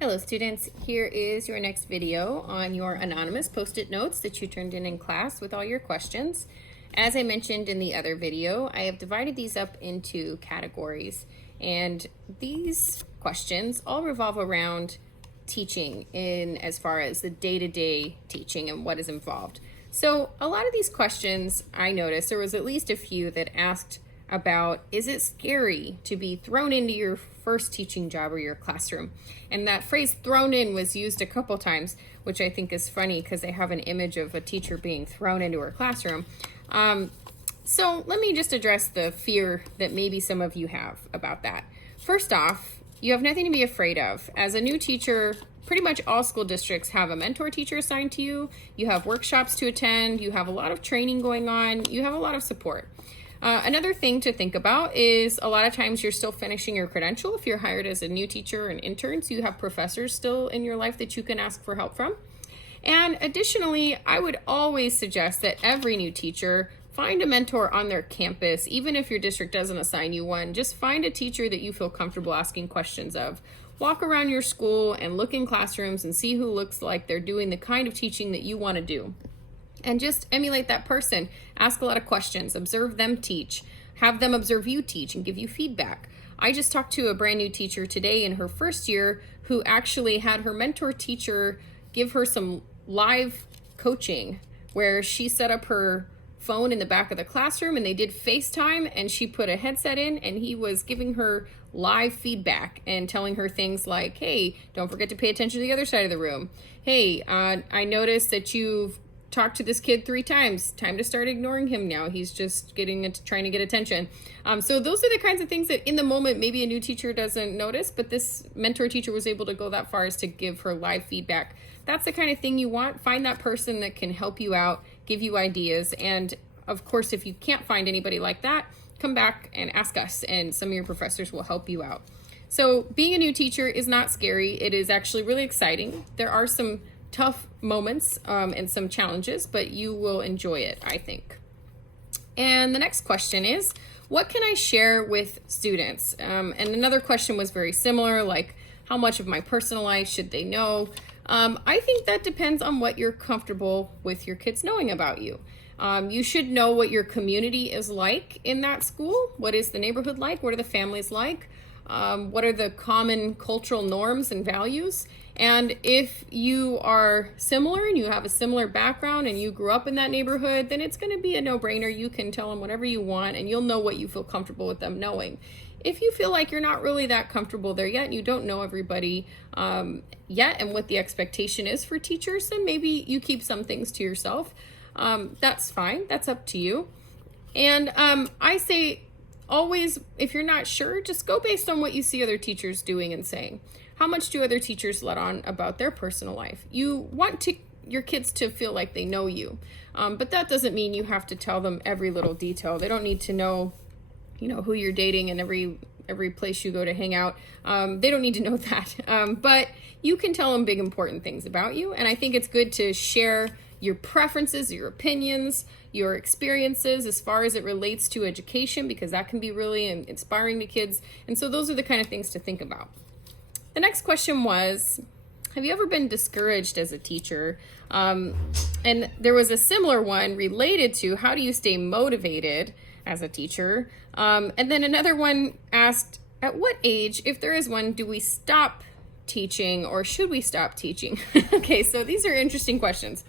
Hello students, here is your next video on your anonymous post-it notes that you turned in class with all your questions. As I mentioned in the other video, I have divided these up into categories, and these questions all revolve around teaching in as far as the day-to-day teaching and what is involved. So a lot of these questions, I noticed there was at least a few that asked about, is it scary to be thrown into your first teaching job or your classroom? And that phrase thrown in was used a couple times, which I think is funny because they have an image of a teacher being thrown into her classroom. So let me just address the fear that maybe some of you have about that. First off, you have nothing to be afraid of. As a new teacher, pretty much all school districts have a mentor teacher assigned to you. You have workshops to attend. You have a lot of training going on. You have a lot of support. Another thing to think about is a lot of times you're still finishing your credential. If you're hired as a new teacher or an intern, so you have professors still in your life that you can ask for help from. And additionally, I would always suggest that every new teacher find a mentor on their campus. Even if your district doesn't assign you one, just find a teacher that you feel comfortable asking questions of. Walk around your school and look in classrooms and see who looks like they're doing the kind of teaching that you want to do. And just emulate that person. Ask a lot of questions. Observe them teach. Have them observe you teach and give you feedback. I just talked to a brand new teacher today in her first year who actually had her mentor teacher give her some live coaching where she set up her phone in the back of the classroom and they did FaceTime, and she put a headset in and he was giving her live feedback and telling her things like, hey, don't forget to pay attention to the other side of the room. Hey, I noticed that you've talked to this kid 3 times. Time to start ignoring him now. He's just trying to get attention. So those are the kinds of things that in the moment maybe a new teacher doesn't notice, but this mentor teacher was able to go that far as to give her live feedback. That's the kind of thing you want. Find that person that can help you out, give you ideas. And of course, if you can't find anybody like that, come back and ask us, and some of your professors will help you out. So being a new teacher is not scary. It is actually really exciting. There are some tough moments and some challenges, but you will enjoy it, I think. And the next question is, what can I share with students? And another question was very similar, like how much of my personal life should they know? I think that depends on what you're comfortable with your kids knowing about you. You should know what your community is like in that school. What is the neighborhood like? What are the families like? What are the common cultural norms and values? And if you are similar and you have a similar background and you grew up in that neighborhood, then it's going to be a no-brainer. You can tell them whatever you want and you'll know what you feel comfortable with them knowing. If you feel like you're not really that comfortable there yet and you don't know everybody yet and what the expectation is for teachers, then maybe you keep some things to yourself. That's fine. That's up to you. And I say, always, if you're not sure, just go based on what you see other teachers doing and saying. How much do other teachers let on about their personal life? You want your kids to feel like they know you, but that doesn't mean you have to tell them every little detail. They don't need to know, who you're dating and every place you go to hang out. They don't need to know that, but you can tell them big important things about you. And I think it's good to share your preferences, your opinions, your experiences as far as it relates to education, because that can be really inspiring to kids. And so those are the kind of things to think about. The next question was, have you ever been discouraged as a teacher? And there was a similar one related to how do you stay motivated as a teacher? And then another one asked, at what age, if there is one, do we stop teaching or should we stop teaching? Okay, so these are interesting questions.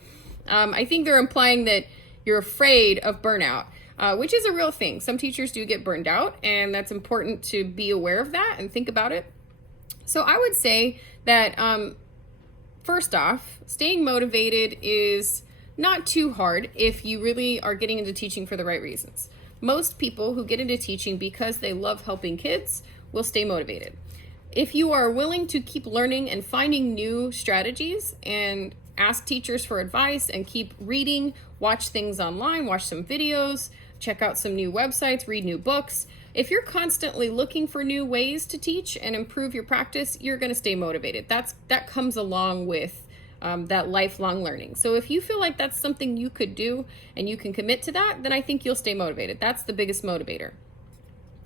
I think they're implying that you're afraid of burnout, which is a real thing. Some teachers do get burned out, and that's important to be aware of that and think about it. So I would say that first off, staying motivated is not too hard if you really are getting into teaching for the right reasons. Most people who get into teaching because they love helping kids will stay motivated. If you are willing to keep learning and finding new strategies and ask teachers for advice and keep reading, watch things online, watch some videos, check out some new websites, read new books. If you're constantly looking for new ways to teach and improve your practice, you're going to stay motivated. That comes along with that lifelong learning. So if you feel like that's something you could do and you can commit to that, then I think you'll stay motivated. That's the biggest motivator.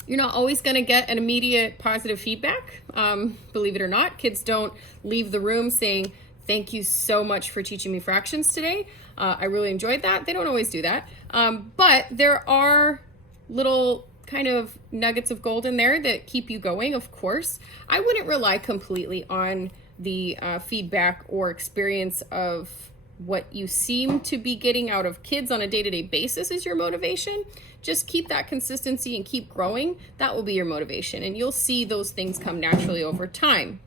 You're not always going to get an immediate positive feedback. Believe it or not, kids don't leave the room saying, "Thank you so much for teaching me fractions today. I really enjoyed that." They don't always do that. But there are little kind of nuggets of gold in there that keep you going, of course. I wouldn't rely completely on the feedback or experience of what you seem to be getting out of kids on a day-to-day basis is your motivation. Just keep that consistency and keep growing. That will be your motivation, and you'll see those things come naturally over time.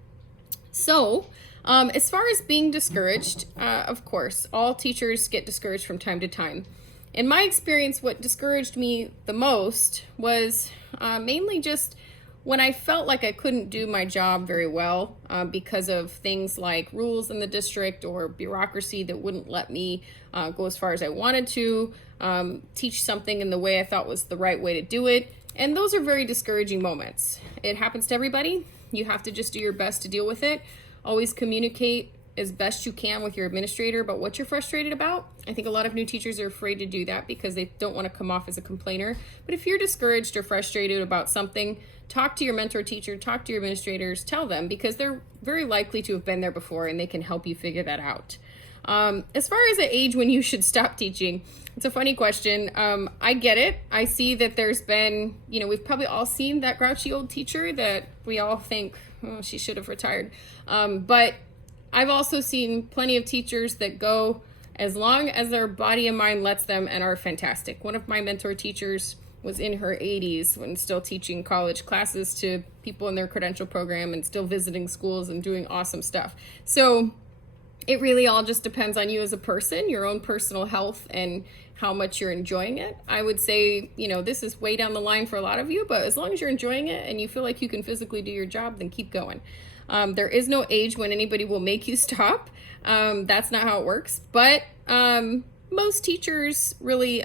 So, as far as being discouraged, of course, all teachers get discouraged from time to time. In my experience, what discouraged me the most was mainly just when I felt like I couldn't do my job very well because of things like rules in the district or bureaucracy that wouldn't let me go as far as I wanted to, teach something in the way I thought was the right way to do it. And those are very discouraging moments. It happens to everybody. You have to just do your best to deal with it. Always communicate as best you can with your administrator about what you're frustrated about. I think a lot of new teachers are afraid to do that because they don't want to come off as a complainer. But if you're discouraged or frustrated about something, talk to your mentor teacher, talk to your administrators, tell them, because they're very likely to have been there before and they can help you figure that out. As far as the age when you should stop teaching, it's a funny question. I get it. I see that there's been, we've probably all seen that grouchy old teacher that we all think, oh, she should have retired. But I've also seen plenty of teachers that go as long as their body and mind lets them and are fantastic. One of my mentor teachers was in her 80s when still teaching college classes to people in their credential program and still visiting schools and doing awesome stuff. So it really all just depends on you as a person, your own personal health, and how much you're enjoying it. I would say, this is way down the line for a lot of you, but as long as you're enjoying it and you feel like you can physically do your job, then keep going. There is no age when anybody will make you stop. That's not how it works. But most teachers really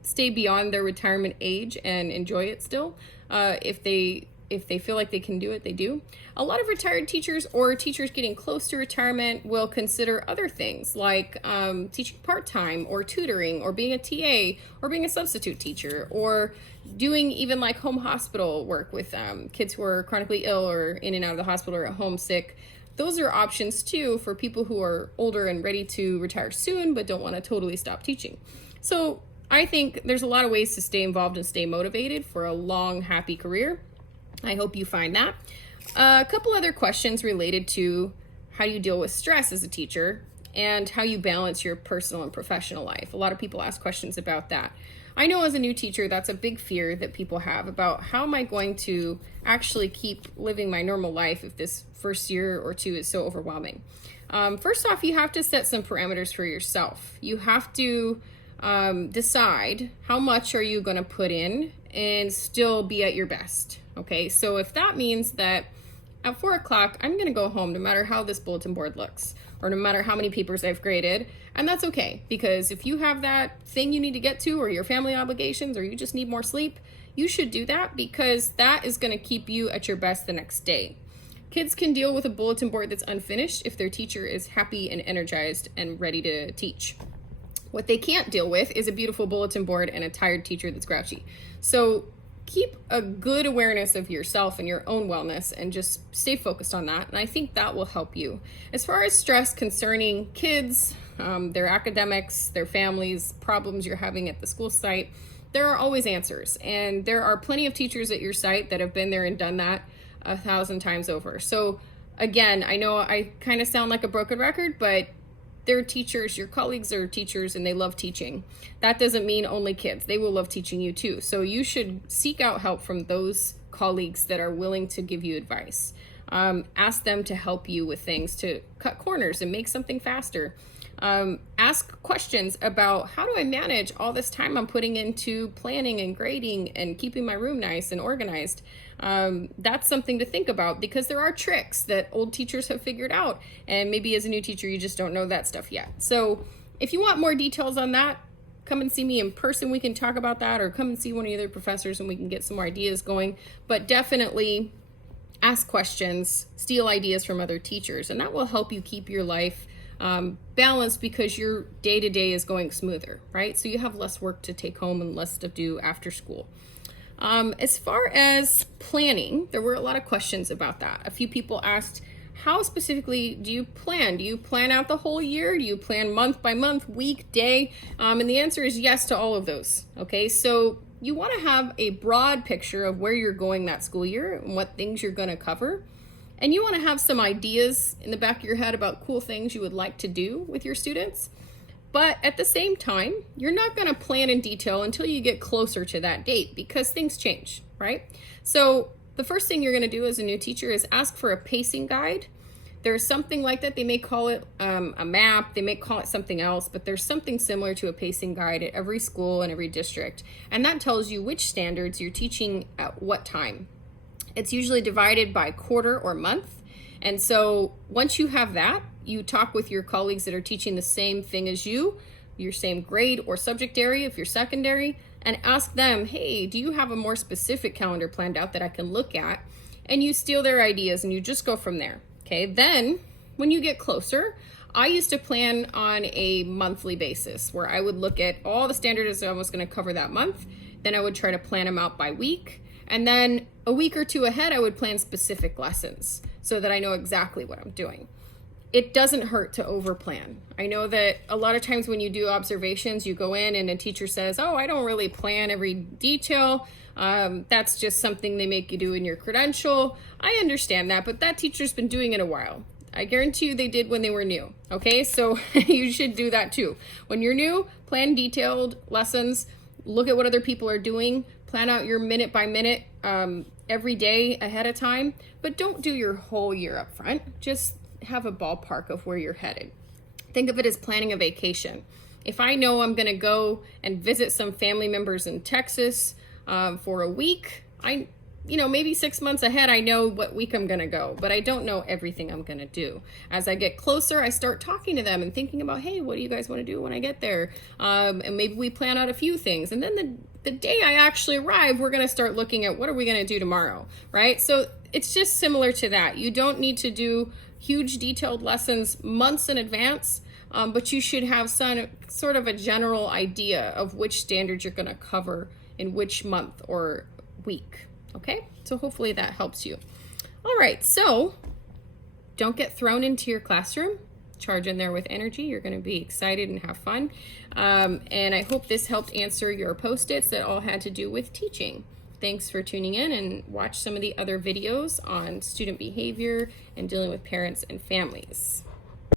stay beyond their retirement age and enjoy it still. If they feel like they can do it, they do. A lot of retired teachers or teachers getting close to retirement will consider other things like teaching part-time or tutoring or being a TA or being a substitute teacher or doing even like home hospital work with kids who are chronically ill or in and out of the hospital or at home sick. Those are options too for people who are older and ready to retire soon but don't want to totally stop teaching. So I think there's a lot of ways to stay involved and stay motivated for a long, happy career. I hope you find that. A couple other questions related to how you deal with stress as a teacher and how you balance your personal and professional life. A lot of people ask questions about that. I know as a new teacher, that's a big fear that people have about how am I going to actually keep living my normal life if this first year or two is so overwhelming. First off, you have to set some parameters for yourself. You have to decide how much are you going to put in and still be at your best. Okay, so if that means that at 4 o'clock, I'm going to go home no matter how this bulletin board looks or no matter how many papers I've graded, and that's okay, because if you have that thing you need to get to or your family obligations or you just need more sleep, you should do that because that is going to keep you at your best the next day. Kids can deal with a bulletin board that's unfinished if their teacher is happy and energized and ready to teach. What they can't deal with is a beautiful bulletin board and a tired teacher that's grouchy. So keep a good awareness of yourself and your own wellness and just stay focused on that. And I think that will help you. As far as stress concerning kids, their academics, their families, problems you're having at the school site, there are always answers. And there are plenty of teachers at your site that have been there and done that 1,000 times over. So again, I know I kind of sound like a broken record, but they're teachers, your colleagues are teachers, and they love teaching. That doesn't mean only kids. They will love teaching you too. So you should seek out help from those colleagues that are willing to give you advice. Ask them to help you with things, to cut corners and make something faster. Ask questions about how do I manage all this time I'm putting into planning and grading and keeping my room nice and organized. That's something to think about because there are tricks that old teachers have figured out, and maybe as a new teacher you just don't know that stuff yet. So if you want more details on that, come and see me in person. We can talk about that, or come and see one of the other professors and we can get some more ideas going. But definitely ask questions, steal ideas from other teachers, and that will help you keep your life balanced because your day-to-day is going smoother, right? So you have less work to take home and less to do after school. As far as planning, there were a lot of questions about that. A few people asked, how specifically do you plan? Do you plan out the whole year? Do you plan month by month, week, day? And the answer is yes to all of those. Okay, so you want to have a broad picture of where you're going that school year and what things you're going to cover. And you want to have some ideas in the back of your head about cool things you would like to do with your students. But at the same time, you're not going to plan in detail until you get closer to that date because things change, right? So the first thing you're going to do as a new teacher is ask for a pacing guide. There's something like that. They may call it a map. They may call it something else, but there's something similar to a pacing guide at every school and every district. And that tells you which standards you're teaching at what time. It's usually divided by quarter or month. And so once you have that, you talk with your colleagues that are teaching the same thing as you, your same grade or subject area if you're secondary, and ask them, hey, do you have a more specific calendar planned out that I can look at? And you steal their ideas and you just go from there. Okay, then when you get closer, I used to plan on a monthly basis where I would look at all the standards I was going to cover that month. Then I would try to plan them out by week. And then a week or two ahead, I would plan specific lessons so that I know exactly what I'm doing. It doesn't hurt to overplan. I know that a lot of times when you do observations, you go in and a teacher says, oh, I don't really plan every detail. That's just something they make you do in your credential. I understand that, but that teacher's been doing it a while. I guarantee you they did when they were new. Okay, so you should do that too. When you're new, plan detailed lessons, look at what other people are doing, plan out your minute by minute every day ahead of time, but don't do your whole year up front. Just have a ballpark of where you're headed. Think of it as planning a vacation. If I know I'm going to go and visit some family members in Texas for a week, maybe 6 months ahead, I know what week I'm going to go, but I don't know everything I'm going to do. As I get closer, I start talking to them and thinking about, hey, what do you guys want to do when I get there? And maybe we plan out a few things. And then the day I actually arrive, we're going to start looking at what are we going to do tomorrow, right? So it's just similar to that. You don't need to do huge detailed lessons months in advance, but you should have some sort of a general idea of which standards you're going to cover in which month or week. Okay, so hopefully that helps you. All right, so don't get thrown into your classroom. Charge in there with energy. You're going to be excited and have fun. And I hope this helped answer your Post-its that all had to do with teaching. Thanks for tuning in, and watch some of the other videos on student behavior and dealing with parents and families.